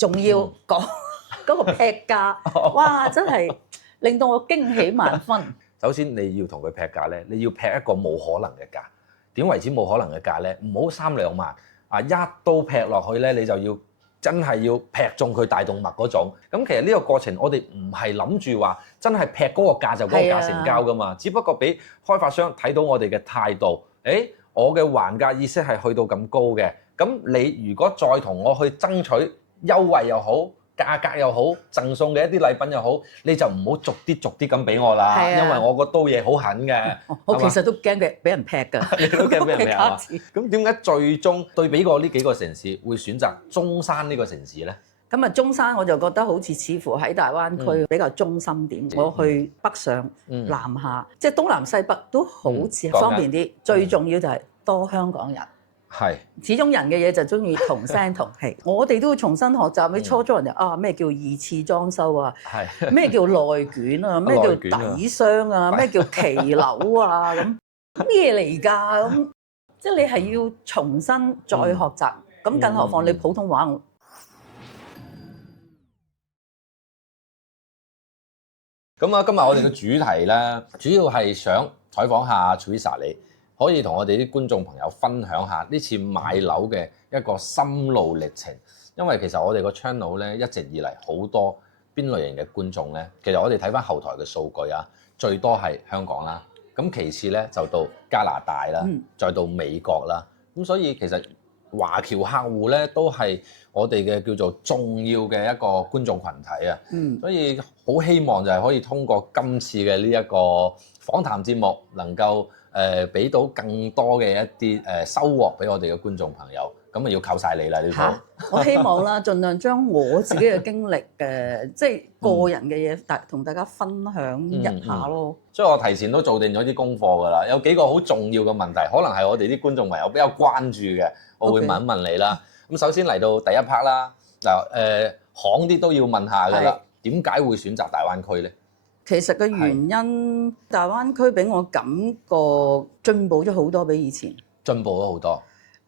仲要講嗰個劈價，哇！真係令到我驚喜萬分。首先你要同佢劈價咧，你要劈一個冇可能嘅價。點為之冇可能嘅價咧？唔好3-2萬啊，一刀劈落去咧，你就要真係要劈中佢大動脈嗰種。咁其實呢個過程我哋唔係諗住話真係劈嗰個價就嗰個價成交噶嘛，只不過俾開發商睇到我哋嘅態度。誒，我嘅還價意識係去到咁高嘅，咁你如果再同我去爭取優惠又好，價格又好，贈送嘅一啲禮品又好，你就唔好逐啲咁俾我啦，因為我個刀嘢好狠嘅。我其實都驚佢俾人劈㗎，你都驚俾人劈啊？咁點解最終對比過呢幾個城市，會選擇中山呢個城市咧？咁啊，中山我就覺得好似乎喺大灣區比較中心點。我去北上、南下，即係東南西北都好似方便啲。最重要就係多香港人。係，始終人嘅嘢就中意同聲同氣。我哋都要重新學習。你初人就咩叫二次裝修啊？咩叫內卷啊？咩叫底箱啊？咩叫騎樓啊？咁咩嚟㗎？咁即係你係要重新再學習。咁更何況你普通話。咁啊，今日我哋嘅主題咧，主要係想採訪下 Teresa 你。可以同我哋啲觀眾朋友分享下呢次買樓嘅一個心路歷程，因為其實我哋個 channel 咧一直以嚟好多邊類型嘅觀眾咧，其實我哋睇翻後台嘅數據啊，最多係香港啦，咁其次咧就到加拿大啦，再到美國啦，咁所以其實華僑客戶咧都係我哋嘅叫做重要嘅一個觀眾群體啊，所以好希望就係可以通過今次嘅呢一個訪談節目能夠俾到更多嘅一啲收穫俾我哋嘅觀眾朋友，咁啊要靠晒你啦呢個。我希望啦，盡量將我自己嘅經歷即係個人嘅嘢，同大家分享一下咯。所以我提前都做定咗啲功課㗎啦，有幾個好重要嘅問題，可能係我哋啲觀眾朋友比較關注嘅，我會問一問你啦。咁首先嚟到第一 part 啦，嗱行啲都要問下㗎啦，點解會選擇大灣區咧？其實嘅原因，大灣區俾我感覺進步咗好多，比以前進步咗好多。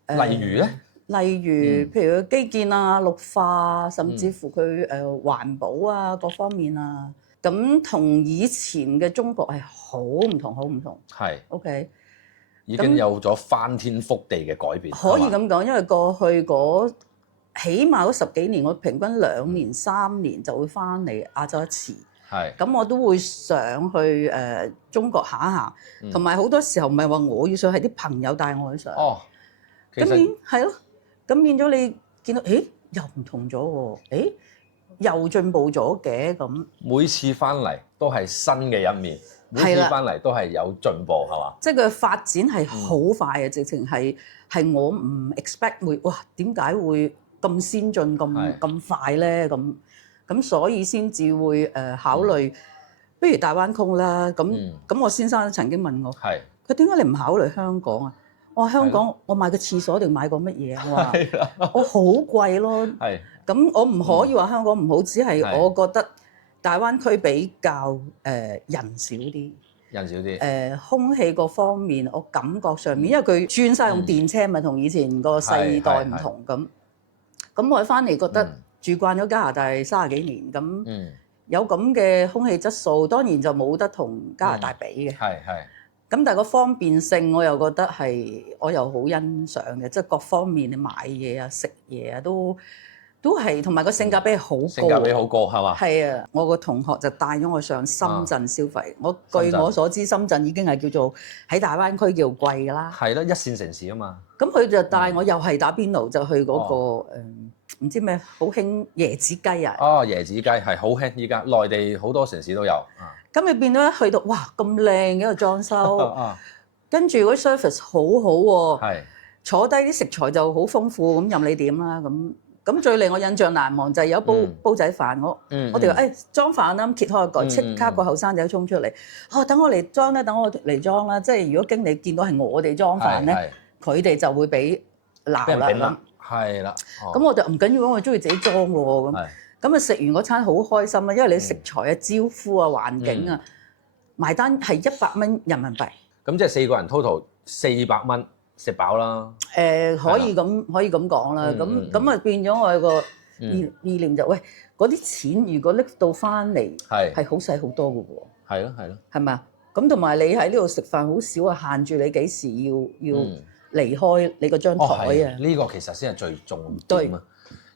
例如咧？例如，譬如基建啊、綠化，甚至乎佢環保啊各方面啊，咁同以前嘅中國係好唔同，好唔同。係。OK。已經有咗翻天覆地嘅改變。可以咁講，因為過去嗰起碼嗰10幾年，我平均2年、3年就會翻嚟亞洲一次。咁我都會上去中國行一行，同埋好多時候唔係話我要上，係啲朋友帶我去上。咁變係咯，咁變咗你見到，又唔同咗喎，又進步咗嘅咁。每次翻嚟都係新嘅一面，每次翻嚟都係有進步，係嘛？即係佢發展係好快嘅，直情係我唔 expect 會，哇點解會咁先進咁快咧咁所以先至會考慮，不如大灣區啦。咁我先生曾經問我，佢點解你唔考慮香港啊？我話香港，我買個廁所定買個乜嘢啊？我話我好貴咯。咁我唔可以話香港唔好，只係我覺得大灣區比較人少啲。人少啲。空氣各方面，我感覺上面，因為佢轉晒用電車，咪同以前個世代唔同咁。咁我翻嚟覺得。住慣咗加拿大30幾年，咁有咁嘅空氣質素，當然就冇得同加拿大比嘅。咁但係個方便性，我又覺得我又好欣賞嘅，即係各方面你買嘢啊、食嘢啊都係，同埋個性價比好高。性價比好高係嘛？係啊，我個同學就帶咗我上深圳消費。據我所知，深圳已經係叫做喺大灣區叫貴㗎啦。係啦，一線城市啊嘛。咁佢就帶我又係打邊爐，就去嗰個唔知咩好興椰子雞啊！椰子雞係好興，依家內地好多城市都有。咁你變咗一去到，哇咁靚嘅一個裝修，跟住嗰啲 service 好好喎。坐低啲食材就好豐富，咁任你點啦。咁最令我印象難忘就係有一煲仔飯，我哋話裝飯啦，咁揭開個蓋，即刻個後生仔衝出嚟，等我嚟裝啦，等我嚟裝啦。即係如果經理見到係我哋裝飯咧，佢哋就會俾鬧啦。係啦，咁我就唔緊要，我中意自己裝喎咁啊食完嗰餐好開心啦，因為你食材啊、招呼啊、環境啊，埋單係100蚊人民幣。咁即係4個人 total 400蚊食飽啦。可以咁講啦。咁啊變咗我有個意念就喂嗰啲錢如果拎到翻嚟係好使好多嘅喎。係咯係咯，係咪啊？咁同埋你喺呢度食飯好少啊，限住你幾時要離開你嗰張台啊？呢個其實先係最重點啊！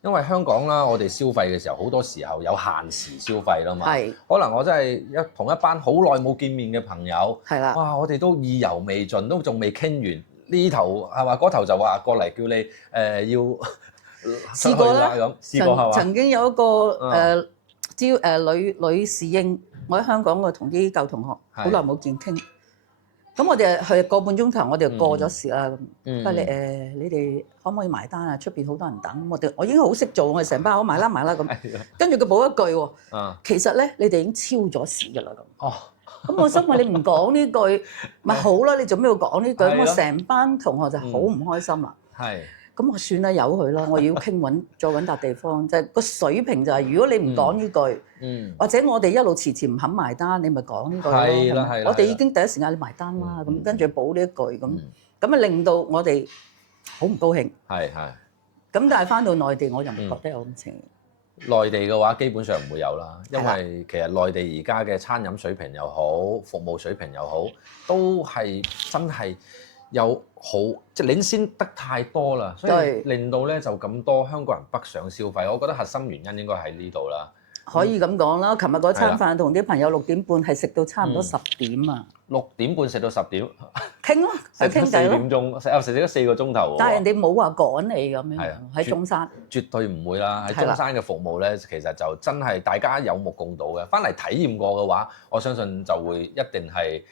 因為香港啦，我哋消費嘅時候好多時候有限時消費啦嘛。係。可能我真係同一班好耐冇見面嘅朋友，係啦，哇！我哋都意猶未盡，都仲未傾完呢頭係嘛？嗰頭就話過嚟叫你要試過啦咁，試過係嘛？曾經有一個女侍應。我喺香港，我同啲舊同學好耐冇見傾，咁我哋去個半鐘頭，我哋就過咗時啦。咁，不過你哋可唔可以埋單啊？出邊好多人等，我已經好識做，我哋成班好埋啦咁。跟住佢補一句喎，其實咧你哋已經超咗時㗎啦咁。咁我心話你唔講呢句，咪好啦，你做咩要講呢句？咁我成班同學就好唔開心啦。係。咁我算啦，由佢啦。我要傾再揾笪地方，就係個水平就係，如果你唔講呢句，或者我哋一路遲遲唔肯埋單，你咪講呢句咯。係啦係啦，我哋已經第一時間你埋單啦，咁跟住補呢一句，咁啊令到我哋好唔高興。係係。咁但係翻到內地，我就唔覺得有咁情。內地嘅話，基本上唔會有啦，因為其實內地而家嘅餐飲水平又好，服務水平又好，都係真係。有好即係領先得太多啦，所以令到咧就咁多香港人北上消費。我覺得核心原因應該喺呢度啦。可以咁講啦，琴日嗰餐飯同啲朋友6點半係食到差唔多10點啊。6點半食到10點，傾咯，係傾偈咯。4點鐘食咗4個鐘頭喎。但係人哋冇話趕你咁樣，喺中山。絕對唔會啦，喺中山嘅服務咧，其實就真係大家有目共睹嘅。翻嚟體驗過嘅話，我相信就會一定係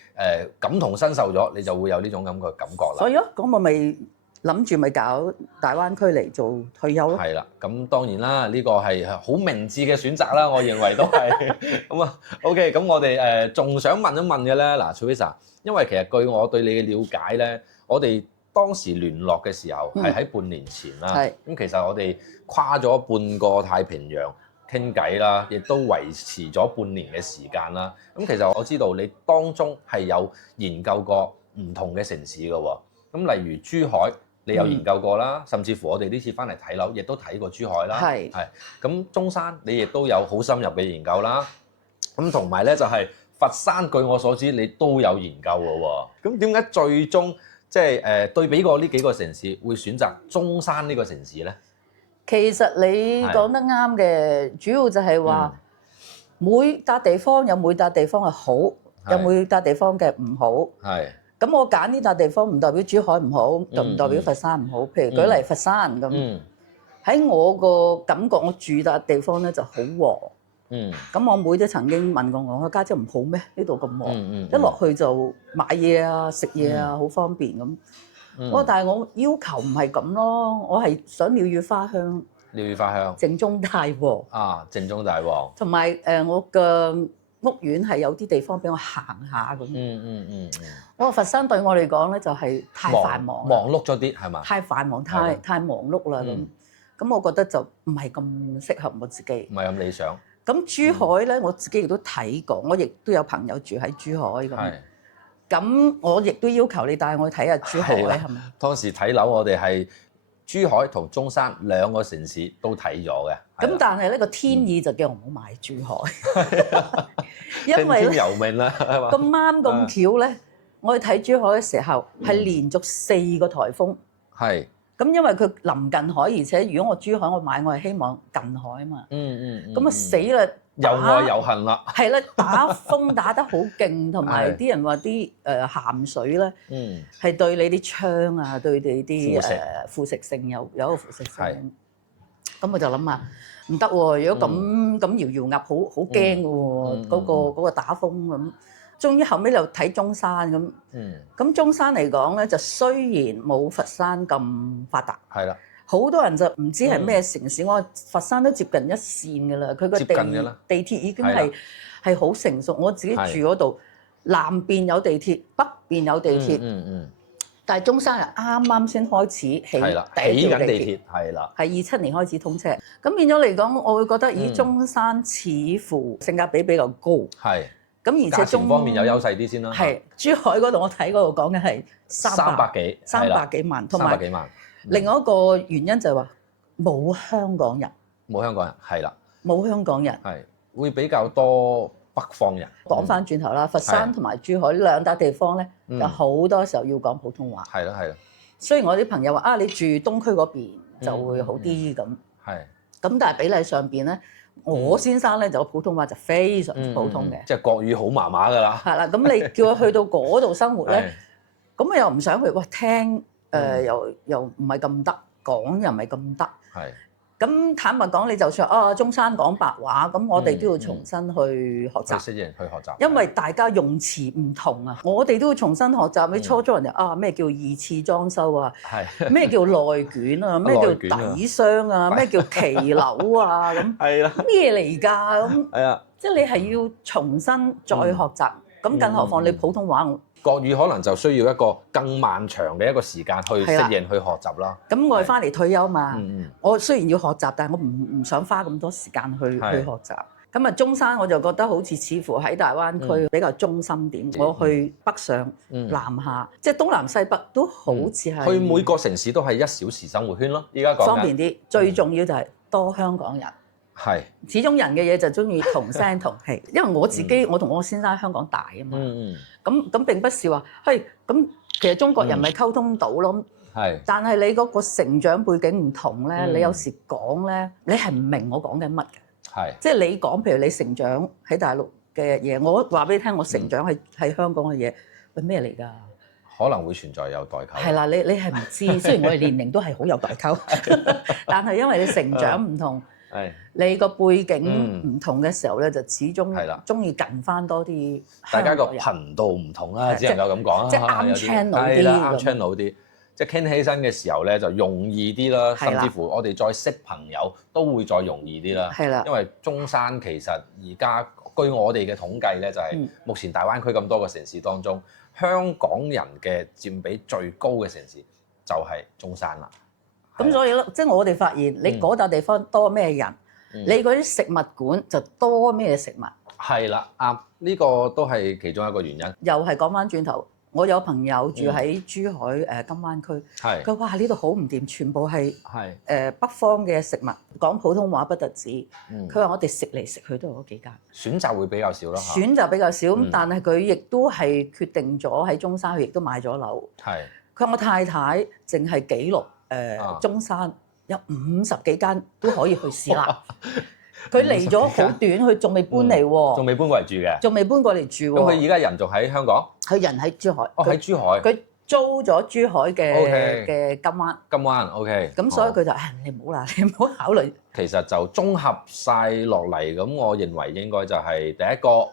感同身受咗，你就會有呢種咁嘅感覺啦。所以咯，咁我咪諗住咪搞大灣區嚟做退休咯。係啦，咁當然啦，呢個係好明智嘅選擇啦，我認為都係。咁啊，OK，咁我哋仲想問一問嘅咧，嗱，Teresa，因為其實據我對你嘅了解咧，我哋當時聯絡嘅時候係喺半年前啦。咁其實我哋跨咗半個太平洋傾偈啦，亦都維持咗半年嘅時間啦。咁其實我知道你當中係有研究過唔同嘅城市嘅喎。咁例如珠海。你有研究過啦，甚至乎我哋呢次翻嚟睇樓，亦都睇過珠海啦。係。咁中山你亦都有好深入嘅研究啦。咁同埋咧就係佛山，據我所知你都有研究嘅喎。咁點解最終即係對比過呢幾個城市，會選擇中山呢個城市咧？其實你講得啱嘅，主要就係話每笪地方有每笪地方嘅好，有每笪地方嘅唔好。係。咁我揀呢笪地方唔代表珠海唔好，就唔代表佛山唔好。譬如舉例佛山咁，喺我個感覺，我住笪地方咧就好旺。咁我妹都曾經問過我：家姐唔好咩？呢度咁旺，一落去就買嘢啊、食嘢啊，好方便咁。我話但係我要求唔係咁咯，我係想鳥語花香。鳥語花香。正宗大旺。啊，正宗大旺。同埋我嘅屋苑係有啲地方俾我行下咁。我話佛山對我嚟講咧就係太繁忙，忙碌咗啲係嘛？太繁忙，太忙碌啦咁。我覺得就唔係咁適合我自己。唔係咁理想。咁珠海咧，我自己亦都睇過，我亦都有朋友住喺珠海咁。咁我亦都要求你帶我去睇下珠海係咪？當時睇樓，我哋係珠海同中山兩個城市都睇咗嘅。咁但係呢個天意就叫我唔好買珠海，因為咧咁啱咁巧咧，我去睇珠海嘅時候係連續4個颱風。係。咁因為佢臨近海，而且如果我珠海我買，我係希望近海啊嘛。咁啊死啦！又愛又恨啦。係啦，打風打得好勁，同埋啲人話啲鹹水咧，係對你啲窗啊，對你啲腐蝕性有一個腐蝕性。咁我就諗下唔得喎，如果咁搖搖鴨好驚嘅喎，嗰個打風咁。終於後尾就睇中山咁。咁中山嚟講咧，就雖然冇佛山咁發達。係啦。好多人就唔知係咩城市，我佛山都接近一線㗎啦，佢個地鐵已經係好成熟。我自己住嗰度，南邊有地鐵，北邊有地鐵。但係中山係啱啱先開始起第一條地鐵，係啦，係27年開始通車。咁變咗嚟講，我會覺得以中山似乎性價比比較高。係。咁而且價錢方面有優勢啲先啦。係珠海嗰度，我睇嗰度講嘅係300幾萬，同埋另外一個原因就係話冇香港人。冇香港人，係啦，冇香港人。係會比較多北方人。講翻轉頭啦，佛山同埋珠海兩笪地方咧，就好多時候要講普通話。係咯係咯。雖然我啲朋友話啊，你住東區嗰邊就會好啲咁。係。咁但係比例上邊咧，我先生咧就普通話就非常普通嘅。即係國語好麻麻㗎啦。係啦，咁你叫佢去到嗰度生活咧，咁我又唔想佢哇聽又唔係咁得，講又唔係咁得。係。咁坦白講，你就算中山講白話，咁我哋都要重新去學習。適應去學習。因為大家用詞唔同啊，我哋都要重新學習。你初中人哋咩叫二次裝修啊？係。咩叫內卷啊？咩叫底箱啊？咩叫騎樓啊？咁係啦。咩嚟㗎？咁係啊。即係你係要重新再學習。咁更何況你普通話。國語可能就需要一個更漫長嘅一個時間去適應、去學習啦。咁我係翻嚟退休嘛，我雖然要學習，但係我唔想花咁多時間去學習。咁啊，中山我就覺得好似乎喺大灣區比較中心點。我去北上、南下，即係東南西北都好似係。去每個城市都係1小時生活圈咯。依家講方便啲，最重要就係多香港人。係。始終人嘅嘢就中意同聲同氣，因為我自己我同我先生喺香港大啊嘛。咁並不是話，咁其實中國人咪溝通到咯。係。但係你嗰個成長背景唔同咧，你有時講咧，你係唔明我講緊乜嘅。係。即係你講，譬如你成長喺大陸嘅嘢，我話俾你聽，我成長喺香港嘅嘢，係咩嚟㗎？可能會存在有代溝。係啦，你係唔知，雖然我哋年齡都係好有代溝，但係因為你成長唔同。係，你個背景唔同嘅時候咧，就始終中意近翻多啲。大家個頻道唔同啦，只能夠咁講啦。即係啱 channel 啲。係啦，啱 channel 啲，即係傾起身嘅時候咧，就容易啲啦。甚至乎我哋再識朋友都會再容易啲啦。係啦。因為中山其實而家據我哋嘅統計咧，就係目前大灣區咁多個城市當中，香港人嘅佔比最高嘅城市就係中山啦。咁所以咧，即係我哋發現，你嗰笪地方多咩人，你嗰啲食物館就多咩食物。係啦，啱，呢個都係其中一個原因。又係講翻轉頭，我有朋友住喺珠海金灣區，佢話呢度好唔掂，全部係北方嘅食物，講普通話不特止。佢話我哋食嚟食去都係嗰幾間，選擇會比較少啦。選擇比較少，咁但係佢亦都係決定咗喺中山，佢亦都買咗樓。係。佢話我太太淨係記錄。中山有50幾間都可以去試啦。佢嚟咗好短，佢仲未搬嚟喎。仲未搬過嚟住嘅。仲未搬過嚟住喎。咁佢而家人仲喺香港？佢人喺珠海。喺珠海。佢租咗珠海嘅金灣。金灣 OK。咁所以佢就你唔好啦，你唔好考慮。其實就綜合晒落嚟，咁我認為應該就係第一個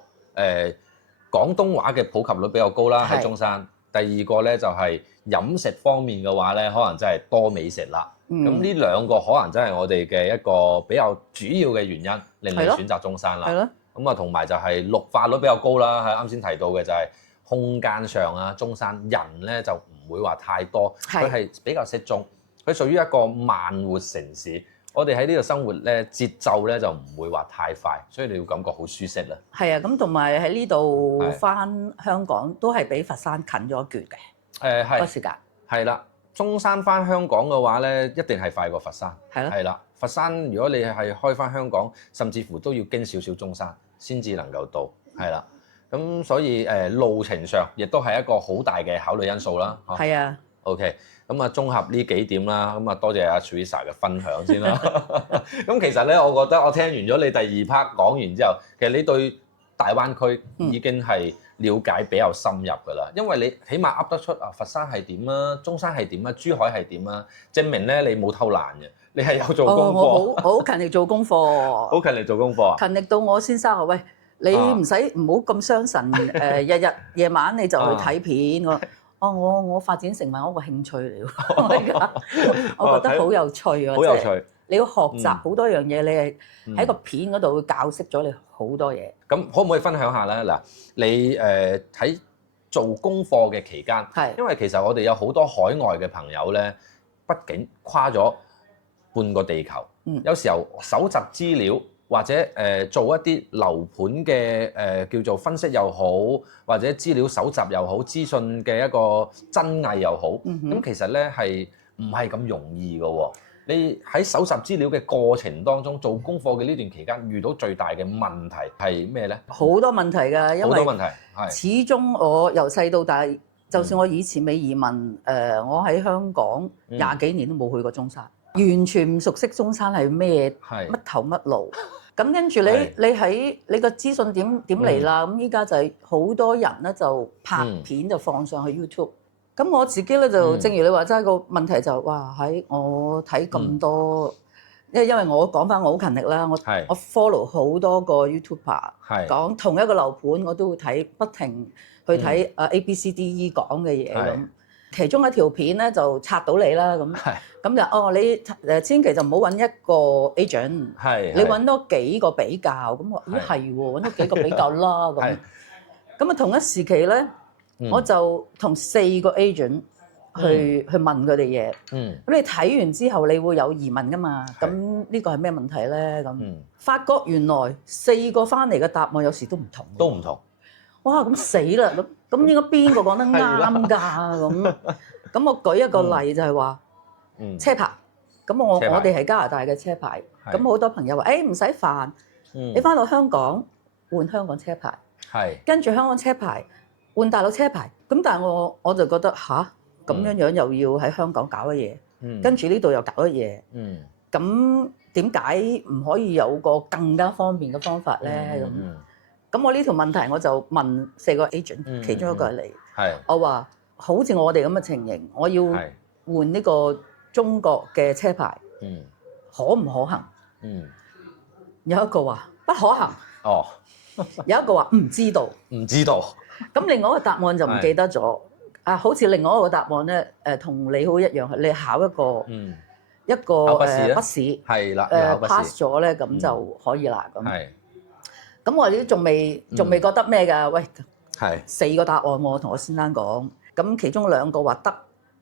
廣東話嘅普及率比較高啦，喺中山。第二個咧就係飲食方面嘅話咧，可能真係多美食啦。咁呢兩個可能真係我哋嘅一個比較主要嘅原因，令你選擇中山啦。係咯。咁啊，同埋就係綠化率比較高啦。係啱先提到嘅就係空間上啊，中山人咧就唔會話太多，佢係比較適中，佢屬於一個慢活城市。我哋喺呢度生活咧，節奏咧就唔會話太快，所以你會感覺好舒適啦。係啊，咁同埋喺呢度返香港都係比佛山近咗一橛嘅。係個時間。係啦，中山返香港嘅話咧，一定係快過佛山。係咯。係啦，佛山如果你係開返香港，甚至乎都要經少少中山先至能夠到。係啦，咁所以路程上亦都係一個好大嘅考慮因素啦。係啊。OK。咁啊，綜合呢幾點啦，咁啊多謝阿 Teresa 嘅分享先啦。咁其實咧，我覺得我聽完咗你第2 part 講完之後，其實你對大灣區已經係了解比較深入㗎啦。因為你起碼噏得出佛山係點啊，中山係點啊，珠海係點啊，證明咧你冇偷懶嘅，你係有做功課。我好勤力做功課。好勤力做功課。勤力到我先生話：喂，你唔使唔好咁傷神，日日夜晚你就去睇片。我發展成為我個興趣嚟喎，我覺得好有趣啊！好有趣，你要學習好多樣嘢，你係喺個片嗰度會教識咗你好多嘢。咁可唔可以分享下咧？嗱，你喺做功課嘅期間，因為其實我哋有好多海外嘅朋友咧，畢竟跨咗半個地球，有時候搜集資料。或者做一啲樓盤嘅叫做分析又好，或者資料搜集又好，資訊嘅一個真偽又好，咁其實咧係唔係咁容易嘅喎？你喺搜集資料嘅過程當中，做功課嘅呢段期間，遇到最大嘅問題係咩咧？好多問題㗎，因為好多問題係始終我由細到大，就算我以前未移民，我喺香港20幾年都冇去過中山，完全唔熟悉中山係咩乜頭乜路。咁跟住你個資訊點嚟啦？咁依家就係好多人咧就拍片就放上去 YouTube。咁我自己咧就正如你話齋個問題就哇喺我睇咁多，因為我講翻我好勤力啦，我 follow 好多個 YouTuber 講同一個樓盤，我都會睇不停去睇ABCDE 講嘅嘢咁。其中一條片咧就拆到你啦咁就你千祈就唔好揾一個 agent， 你揾多幾個比較咁我咦係喎揾多幾個比較啦咁同一時期咧。我就同4個 agent 去問佢哋嘢。咁你睇完之後，你會有疑問噶嘛？咁呢個係咩問題咧？咁發覺原來4個翻嚟嘅答案有時都唔同。都唔同。哇！咁死啦！咁應該邊個講得啱㗎？咁我舉一個例就係話車牌。咁我哋係加拿大嘅車牌。咁好多朋友話：誒唔使煩，你翻到香港換香港車牌。跟住香港車牌。換大陸車牌，咁但係我就覺得吓，咁樣又要喺香港搞嘅嘢，跟住呢度又搞嘅嘢，咁點解唔可以有個更加方便嘅方法咧？咁我呢條問題我就問4個 agent，其中一個係你，我話好似我哋咁嘅情形，我要換呢個中國嘅車牌，可唔可行？有一個話不可行，有一個話唔知道，唔知道。咁另外一個答案就唔記得咗，好似另外一個答案咧，同你好一樣，你考一個筆試，係啦，pass 咗咧，咁就可以啦。咁我哋都仲未覺得咩㗎？喂，4個答案我同我先生講，咁其中2個話得，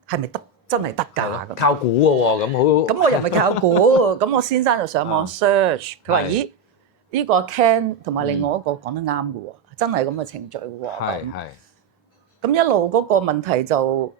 係咪得？真係得㗎？靠估嘅喎，咁好。咁我又唔係靠估，咁我先生就上網 search，佢話：咦，呢個 Ken 同埋另外一個講得啱㗎喎。真係咁嘅程序喎，咁一路嗰個問題就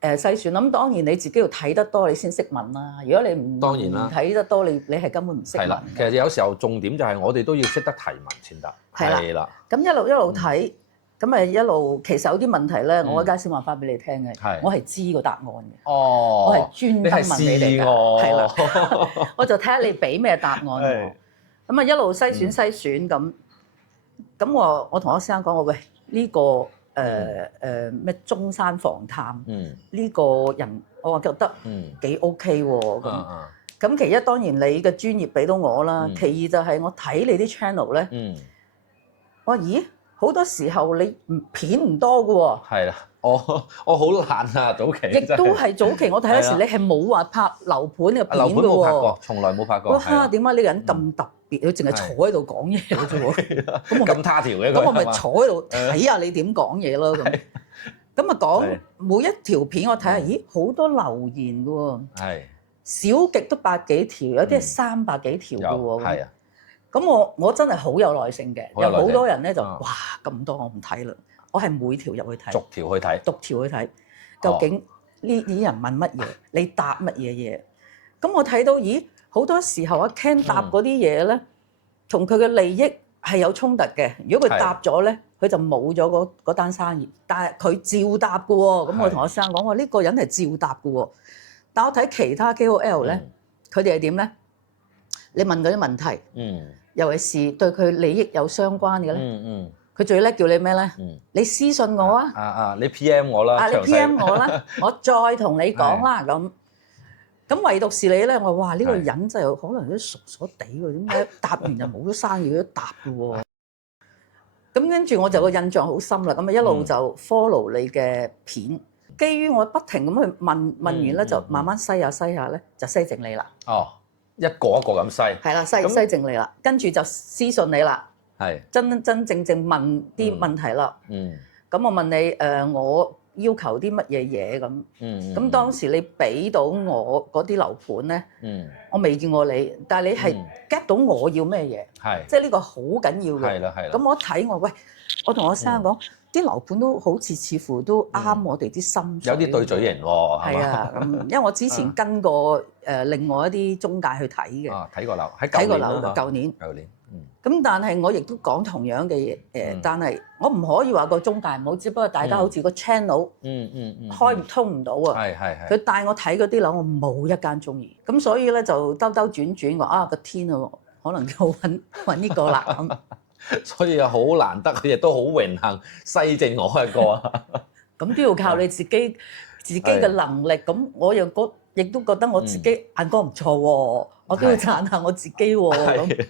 篩選。咁當然你自己要睇得多，你先識問啦。如果你唔睇得多，你係根本唔識問。係啦，其實有時候重點就係我哋都要識得提問先得。係啦，咁一路睇，咁一路其實有啲問題咧，我一陣先話翻俾你聽嘅。我係知個答案嘅。我係專登問你哋㗎。係啦，我就睇下你俾咩答案我。咁一路篩選咁我同我先生講，喂，呢個咩中山防探呢個人，我話覺得幾 OK 喎。咁其一當然你嘅專業俾到我啦，其二就係我睇你啲 channel 咧，我話咦好多時候你片唔多㗎喎。係啦，我好懶啊，早期。亦都係早期我睇嗰時，你係冇話拍樓盤嘅片㗎喎。樓盤冇拍過，從來冇拍過。哇！點解呢個人咁特別？佢淨係坐喺度講嘢嘅啫喎。咁他條嘅。咁我咪坐喺度睇下你點講嘢咯。咁啊講每一條片我睇下，咦好多留言㗎喎。少極都100幾條，有啲係300幾條㗎喎。係啊。咁我真係好有耐性嘅，有好多人咧就哇咁多我唔睇啦。我係每條入去睇，逐條去睇，究竟呢啲人問乜嘢，你答乜嘢嘢？咁我睇到，咦，好多時候阿 Ken 答嗰啲嘢咧，同佢嘅利益係有衝突嘅。如果佢答咗咧，佢就冇咗嗰單生意。但係佢照答嘅喎，咁我同我先生講話呢個人係照答嘅喎。但我睇其他 KOL 咧，佢哋係點咧？你問嗰啲問題，尤其是對佢利益有相關嘅咧。佢最叻叫你咩咧？你私信我啊！你 PM 我啦！你 PM 我啦，我再同你講啦咁。咁唯獨是你咧，我話哇呢個人真係可能都傻傻地喎，點解答完就冇咗生意，佢都答嘅喎？咁跟住我就個印象好深啦，咁一路就 follow 你嘅片，基於我不停咁去問完咧，就慢慢篩下咧，就篩整你啦。一個一個咁篩。係啦，篩整你啦，跟住就私信你啦。真正問啲問題啦。咁我問你我要求啲乜嘢嘢咁。咁當時你俾到我嗰啲樓盤咧，我未見過你，但係你係 get 到我要咩嘢，即係呢個好緊要嘅。咁我一睇我同我先生講，啲樓盤都好似乎都啱我哋啲心水，有啲對嘴型喎，係嘛？係啊，因為我之前跟過另外一啲中介去睇嘅，睇過樓喺睇過樓舊嘅舊年。年，咁但係我亦都講同樣嘅嘢，但係我唔可以話個中介唔好，只不過大家好似個 channel 開唔通唔到啊。係。佢帶我睇嗰啲樓，我冇一間中意，咁所以咧就兜兜轉轉，我個天啊，可能要揾呢個啦咁。所以好難得，佢亦都好榮幸西正我一個啊。咁都要靠你自己嘅能力，咁我又亦都覺得我自己眼光唔錯喎，我都要讚下我自己喎。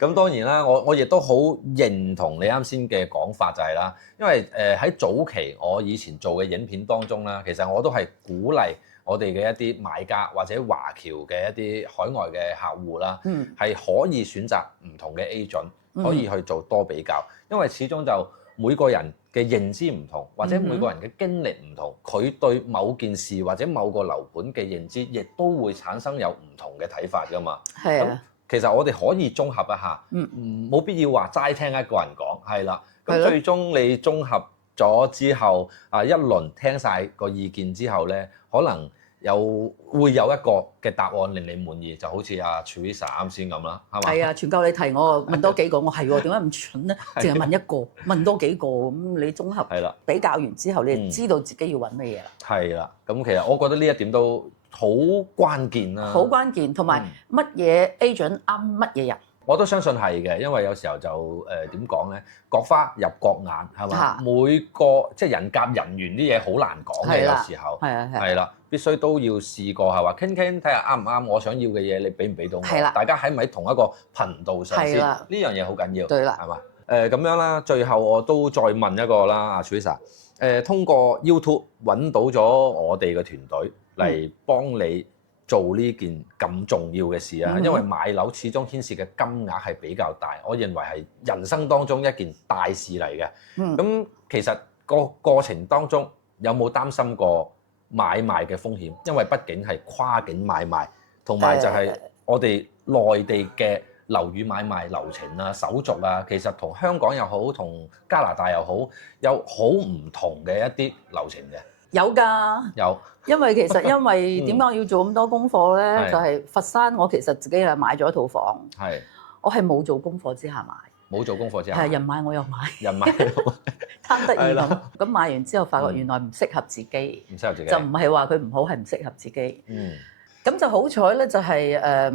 咁當然啦，我亦都好認同你啱先嘅講法就係啦，因為喺早期我以前做嘅影片當中啦，其實我都係鼓勵我哋嘅一啲買家或者華僑嘅一啲海外嘅客戶啦，係可以選擇唔同嘅 agent，可以去做多比較，因為始終就每個人嘅認知唔同，或者每個人嘅經歷唔同，佢對某件事或者某個樓盤嘅認知，亦都會產生有唔同嘅睇法㗎嘛。係啊，其實我哋可以綜合一下，冇必要話齋聽一個人講，係啦。咁最終你綜合咗之後，一輪聽晒個意見之後咧，可能會有一個嘅答案令你滿意，就好似阿 Teresa 啱先咁啦，係嘛？係啊，全靠你提我問多幾個，我係喎，點解咁蠢咧？淨係問一個，問多幾個咁，你綜合比較完之後，你就知道自己要揾乜嘢啦。係啦，咁其實我覺得呢一點都好關鍵啦。好關鍵，同埋乜嘢 agent 啱乜嘢人？我都相信係嘅，因為有時候就點講咧，各花入各眼係嘛？每個即係人夾人緣啲嘢好難講嘅，有時候係啦，必須都要試過係話傾睇下啱唔啱我想要嘅嘢，你俾唔俾到我？大家喺唔喺同一個頻道上先？呢樣嘢好緊要，係嘛？咁樣啦，最後我都再問一個啦，阿 Teresa，通過 YouTube 揾到咗我哋嘅團隊嚟幫你做呢件咁重要嘅事啊，因為買樓始終牽涉嘅金額係比較大，我認為係人生當中一件大事嚟嘅。咁其實個過程當中有冇擔心過買賣嘅風險？因為畢竟係跨境買賣，同埋就係我哋內地嘅樓宇買賣流程啊、手續啊，其實同香港又好，同加拿大又好，有好唔同嘅一啲流程嘅。有㗎，有。因為點解我要做咁多功課咧？就係佛山，我其實自己係買咗一套房，我係冇做功課之下買，冇做功課之下，係人買我又買，人買貪得意咁買完之後，發覺原來唔適合自己，唔適合自己，就唔係話佢唔好，係唔適合自己。咁就好彩咧，就係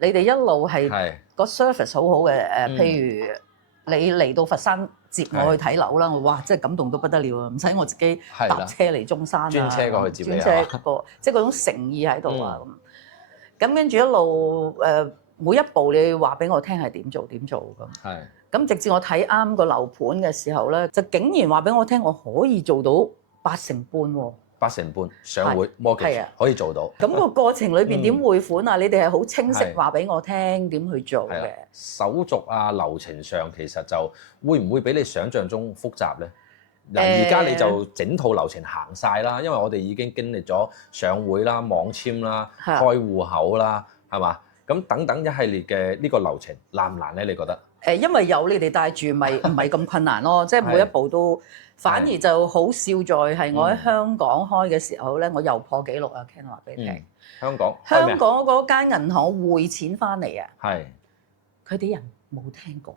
你哋一路係個 service 好好嘅譬如你嚟到佛山接我去睇樓啦，我哇真係感動到不得了啊！唔使我自己搭車嚟中山啊，專車過去接你，專車過，即係嗰種誠意喺度啊咁。咁跟住一路每一步你話俾我聽係點做咁。咁直至我睇啱個樓盤嘅時候咧，就竟然話俾我聽，我可以做到8成半喎。8成半上會 mortgage 可以做到。咁個過程裏邊點匯款啊？你哋係好清晰話俾我聽點去做嘅。手續啊流程上其實就會唔會比你想象中複雜咧？嗱，而家你就整套流程行晒啦，因為我哋已經經歷咗上會啦、網簽啦、開戶口啦，係嘛？咁等等一系列嘅呢個流程難唔難咧？你覺得？因為有你哋帶住，咪唔係咁困難咯。即係每一步都，反而就好笑在係我喺香港開嘅時候咧，我又破紀錄啊！Ken 話俾你聽，香港嗰間銀行匯錢翻嚟啊，佢啲人冇聽過，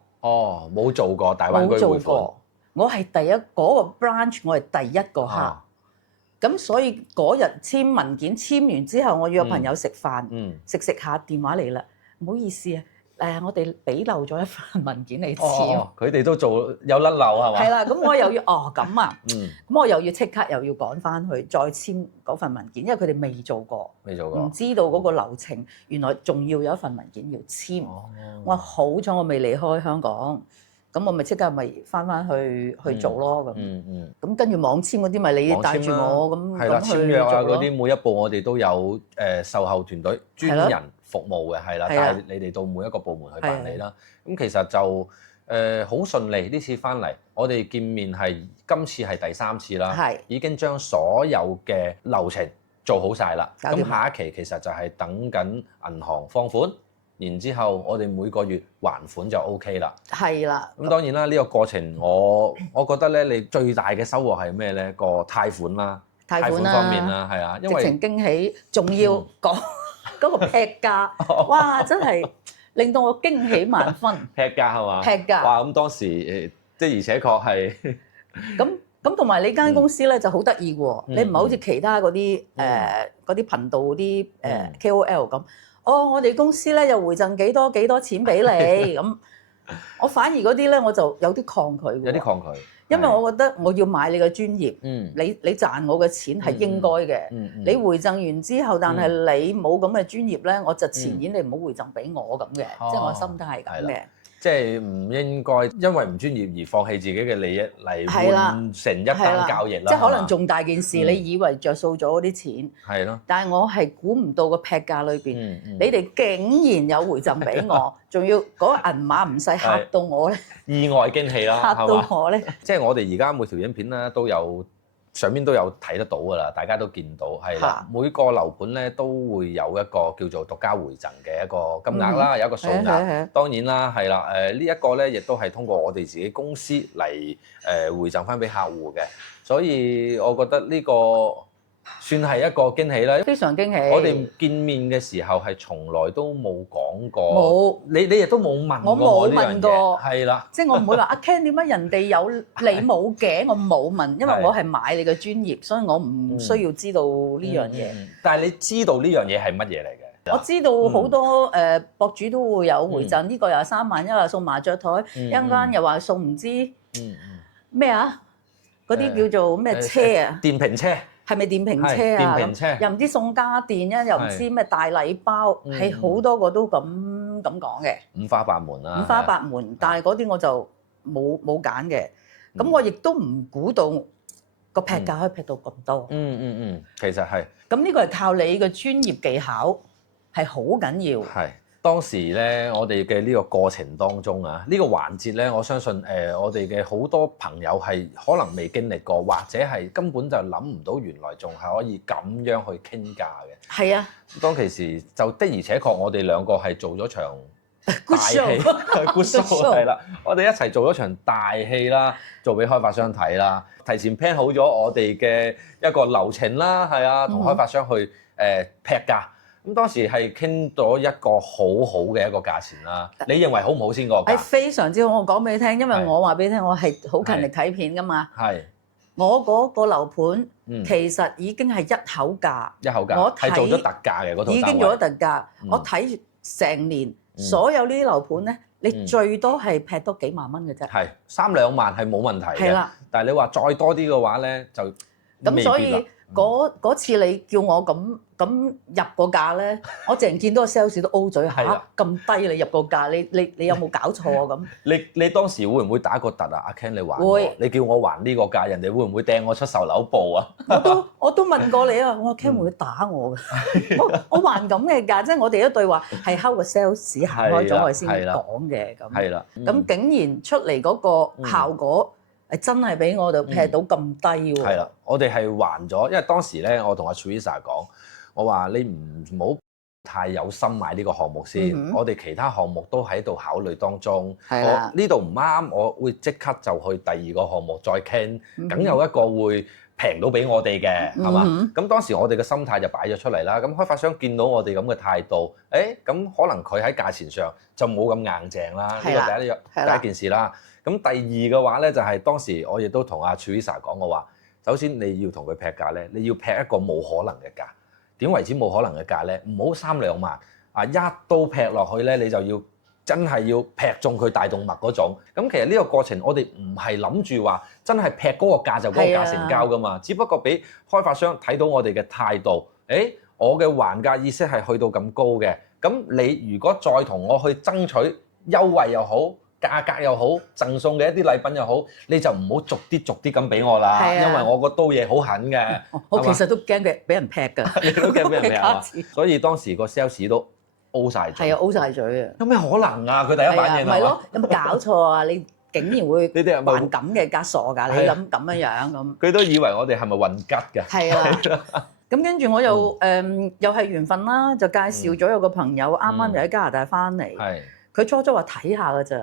冇做過大灣區匯款，我係第一嗰個 branch，我係第一個客。咁所以嗰日簽文件簽完之後，我約朋友食飯，食下電話嚟啦，唔好意思啊。我哋俾漏咗一份文件你簽，佢哋都做有甩漏係嘛？係啦，咁我又要咁啊，咁我又要即刻又要趕翻去再簽嗰份文件，因為佢哋未做過，唔知道嗰個流程，原來仲要有一份文件要簽。我好彩我未離開香港，咁我咪即刻咪翻去做咯咁。咁跟住網簽嗰啲咪你帶住我咁簽約啊嗰啲每一步我哋都有售後團隊專人服務嘅，係啦，帶你哋到每一個部門去辦理啦。咁其實就好順利，呢次翻嚟我哋見面係今次係第3次啦，已經將所有嘅流程做好晒啦。咁下一期其實就係等緊銀行放款，然之後我哋每個月還款就 OK 啦。係啦。咁當然啦，呢個過程我覺得咧，你最大嘅收穫係咩咧？個貸款啦，貸款方面啦，係啊，因為直情驚喜，仲要講嗰個劈價，哇！真係令到我驚喜萬分。劈價係嘛？劈價。哇！咁當時的而且確係咁同埋你間公司咧就好得意喎，你唔係好似其他嗰啲嗰啲頻道嗰啲KOL咁，我哋公司咧又回贈幾多錢俾你咁，我反而嗰啲咧我就有啲抗拒喎。有啲抗拒。因為我覺得我要買你嘅專業，你賺我嘅錢係應該嘅。你回贈完之後，但係你冇咁嘅專業咧，我就前年你唔好回贈俾我咁嘅，即係我心態係咁嘅。即係唔應該因為唔專業而放棄自己嘅利益嚟換成一單交易啦。即係可能重大件事，你以為着數咗嗰啲錢，係咯。但係我係估唔到個劈價裏邊，你哋竟然有回贈俾我，仲要嗰銀碼唔細，嚇到我咧！意外驚喜啦，嚇到我咧！即係我哋而家每條影片咧都有。上面都有睇得到㗎啦，大家都見到係啦。每個樓盤咧都會有一個叫做獨家回贈嘅一個金額啦，有一個數額。當然啦，係啦，呢一個咧亦都係通過我哋自己公司嚟回贈翻俾客戶嘅，所以我覺得呢個算係一個驚喜啦。非常驚喜。我哋見面嘅時候係從來都冇講過，冇，你亦都冇問過我冇問過，係啦，即係我唔會話阿 Ken 點解人哋有你冇嘅，我冇問，因為我係買你嘅專業，所以我唔需要知道呢樣嘢。但係你知道呢樣嘢係乜嘢嚟嘅？我知道好多博主都會有回贈，呢個又係3萬，一個送麻雀台，一陣間又話送唔知咩啊？嗰啲叫做咩車啊？電瓶車。係咪電瓶車啊？電瓶車又唔知送家電啊，又唔知咩大禮包，係好多個都咁講嘅。五花八門啦。五花八門，但係嗰啲我就冇揀嘅。咁我亦都唔估到個劈價可以劈到咁多。其實係。咁呢個係靠你嘅專業技巧，係好緊要。係。當時咧，我哋嘅呢個過程當中啊，呢個環節咧，我相信我哋嘅好多朋友係可能未經歷過，或者係根本就諗唔到原來仲係可以咁樣去傾價嘅。係啊，當其時就的而且確，我哋兩個係做咗場大戲，good show 係啦，我哋一齊做咗場大戲啦，做俾開發商睇啦，提前 plan 好咗我哋嘅一個流程啦，係啊，同開發商去劈價。咁當時係傾到一個好好嘅一個價錢啦。你認為好唔好先？個價係非常之好，我講俾你聽，因為我話俾你聽，我係好勤力睇片㗎嘛。係。我嗰個樓盤其實已經係一口價，我係做咗特價嘅嗰套，已經做咗特價。我睇成年所有呢啲樓盤咧，你最多係劈多幾萬蚊嘅啫。係3、2萬係冇問題嘅。係啦。但係你話再多啲嘅話咧，就咁所以嗰次你叫我咁入個價咧，我淨係見到個 sales 都 O 嘴嚇，咁低你入個價，你有冇搞錯啊咁？你當時會唔會打個突啊？阿 Ken 你還我，你叫我還呢個價，人哋會唔會掟我出售樓部啊？我都問過你啊，我話 Ken 會唔會打我㗎？我還咁嘅價，即係我哋一對話係睺個 sales 行開咗我先講嘅咁。係啦，咁竟然出嚟嗰個效果。真係俾我哋劈到咁低喎！係啦，我哋係還咗，因為當時咧，我同阿 Teresa 講，我話你唔好太有心買呢個項目先，我哋其他項目都喺度考慮當中。係啦，呢度唔啱，我會即刻就去第二個項目再傾，梗有一個會平到俾我哋嘅，係嘛？咁當時我哋嘅心態就擺咗出嚟啦。咁開發商見到我哋咁嘅態度，咁可能佢喺價錢上就冇咁硬淨啦。呢個第一件事啦。咁第二嘅話咧，就係當時我亦都同阿 Teresa 講過話，首先你要同佢劈價咧，你要劈一個冇可能嘅價。點為之冇可能嘅價咧？唔好3、2萬啊，一刀劈落去咧，你就要真係要劈中佢大動脈嗰種。咁其實呢個過程我哋唔係諗住話真係劈嗰個價就嗰個價成交噶嘛，只不過俾開發商睇到我哋嘅態度，我嘅還價意識係去到咁高嘅。咁你如果再同我去爭取優惠又好，價格又好，贈送嘅一啲禮品又好，你就唔好逐啲咁俾我啦，因為我個刀嘢好狠嘅。我其實都驚俾人劈㗎，你都驚俾人劈啊！所以當時個 sales 都 O 晒嘴。係啊，O 晒嘴啊！有咩可能啊？佢第一反應係咯，有冇搞錯啊？你竟然會還咁嘅價，傻㗎？你諗咁樣咁？佢都以為我哋係咪混吉㗎？係啊。咁跟住我又又係緣分啦，就介紹咗有個朋友啱啱又喺加拿大翻嚟，佢初初話睇下㗎咋，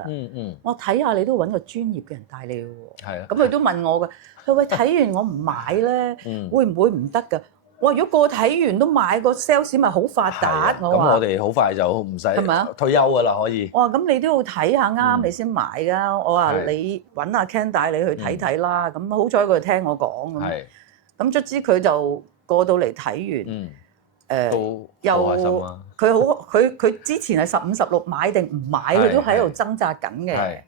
我睇下你都揾個專業嘅人帶你喎，咁佢都問我㗎，佢話睇完我唔買咧，會唔會唔得㗎？我話如果個睇完都買，個 sales 咪好發達，我話。咁我哋好快就唔使退休㗎啦，可以。我話咁你都要睇下啱你先買㗎，我話你揾阿 Ken 帶你去睇睇啦，咁好彩佢聽我講咁卒之佢就過到嚟睇完，都又好開心啊！佢之前係15、16買定唔買，佢都喺度掙扎緊嘅。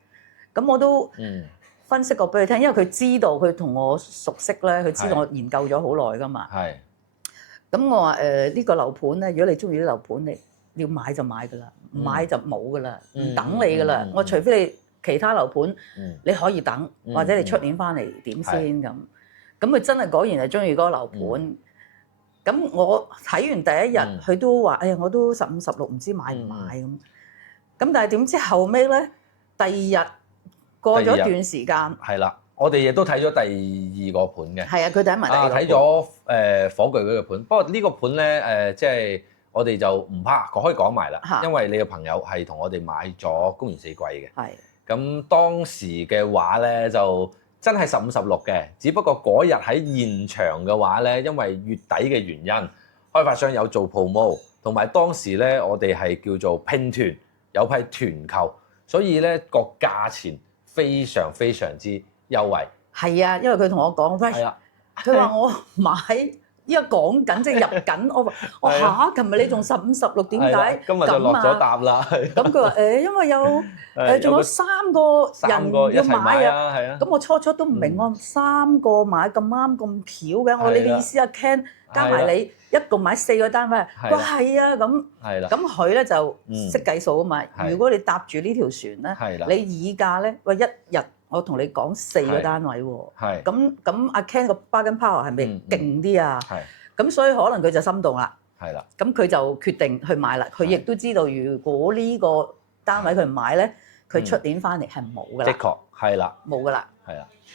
咁我都分析過俾佢聽，因為佢知道佢同我熟悉咧，佢知道我研究咗好耐㗎嘛。咁我話呢個樓盤咧，如果你中意啲樓盤，你要買就買㗎啦，唔買就冇㗎啦，唔等你㗎啦。我除非你其他樓盤你可以等，或者你出年翻嚟點先咁。咁佢真係果然係中意嗰個樓盤。咁我睇完第一日，佢都話：哎呀，我都15、16唔知買唔買咁。咁但係點知後尾咧，第二日過咗一段時間，係啦，我哋亦都睇咗第二個盤嘅。係啊，佢睇埋第二個盤。睇咗火炬嗰個盤，不過呢個盤咧即係我哋就唔怕，可以講埋啦，因為你嘅朋友係同我哋買咗公元四季嘅。咁當時嘅話咧就真係15、16嘅，只不過嗰日喺現場嘅話咧，因為月底嘅原因，開發商有做 promo， 同埋當時咧我哋係叫做拼團，有批團購，所以咧個價錢非常非常之優惠。係啊，因為佢同我講，喂，佢話我買。依家講緊即係入緊，我嚇，琴日你仲15、16點解？今日就落咗答啦。咁佢話因為有仲有3個人要買啊，咁我初都唔明喎，3個買咁啱咁巧嘅，我話你嘅意思啊 Ken 加埋你一共買4個單位，佢話係啊咁佢咧就識計數啊嘛。如果你搭住呢條船咧，你議價咧，喂一日。我同你講4個單位喎，咁阿 Ken 個 bargain power 係咪勁啲啊？咁所以可能佢就心動啦。咁佢就決定去買啦。佢亦都知道，如果呢個單位佢唔買咧，佢出年翻嚟係冇㗎啦。的確係啦，冇㗎啦。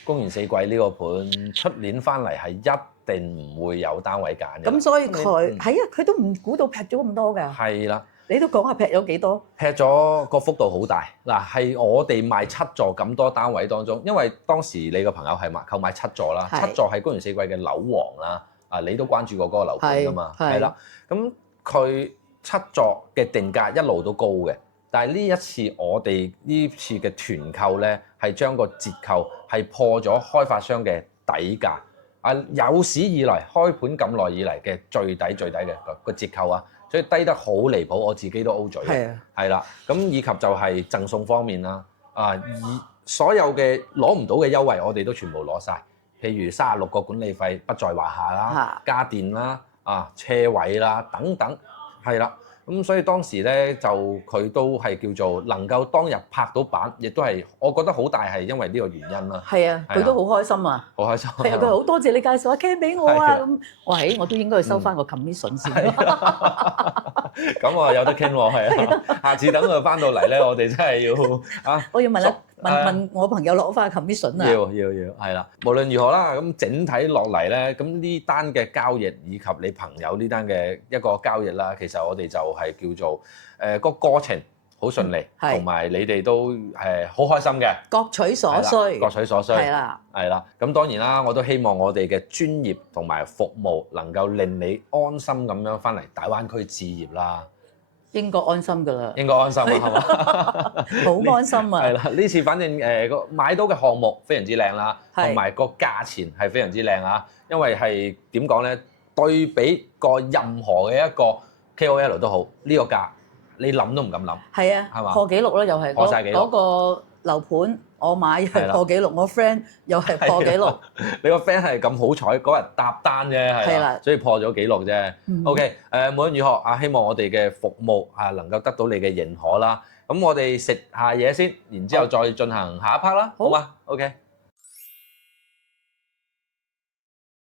公元四季呢個盤出年翻嚟係一定唔會有單位揀嘅。咁所以佢係啊，佢都唔估到劈咗咁多㗎。係啦。你都講下劈咗幾多？劈咗個幅度好大嗱，係我哋賣7座咁多單位當中，因為當時你個朋友係購買7座啦，7座係公元四季嘅樓王啦，你都關注過嗰個樓盤㗎嘛，係啦，咁佢7座嘅定價一路都高嘅，但係呢一次我哋呢次嘅團購咧，係將個折扣係破咗開發商嘅底價，有史以來開盤咁耐以嚟嘅最低嘅個折扣啊！所以低得好離譜，我自己都 O 嘴嘅，係啦。咁以及就係贈送方面啦，所有嘅攞唔到嘅優惠，我哋都全部攞晒。譬如36個管理費不在話下啦，家電啦、車位啦等等，係啦。咁所以當時咧就佢都係叫做能夠當日拍到板，亦都係我覺得好大係因為呢個原因啦。係啊，佢都好開心啊！好開心。係啊，佢好多謝你介紹阿 Ken 俾我啊！咁我係我都應該去收翻個 commission 先。咁我有得傾喎，係啊！下次等佢翻到嚟咧，我哋真係要我要問我朋友攞翻個 commission 啊！要係啦。無論如何啦，咁整體落嚟咧，咁呢單嘅交易以及你朋友呢單嘅一個交易啦，其實我哋就係叫做個過程好順利，同埋你哋都好開心嘅，各取所需，各取所需，係啦。咁當然啦，我都希望我哋嘅專業同埋服務能夠令你安心咁樣翻嚟大灣區置業啦。應該安心㗎啦，應該安心啊，係嘛？好安心啊！係啦，呢次反正個買到嘅項目非常之靚啦，同埋個價錢係非常之靚啊。因為係點講咧？對比過任何嘅一個 KOL 都好，呢個價你諗都唔敢諗。係啊，係嘛？破紀錄啦，又係破曬紀錄。嗰個樓盤我買又係破紀錄，我 friend 又係破紀錄。你個 friend 係咁好彩嗰日搭單啫，係啦，所以破咗紀錄啫。OK，無論如何希望我哋嘅服務能夠得到你嘅認可啦。咁我哋食下嘢先，然之後再進行下一 part 啦，好嘛？OK。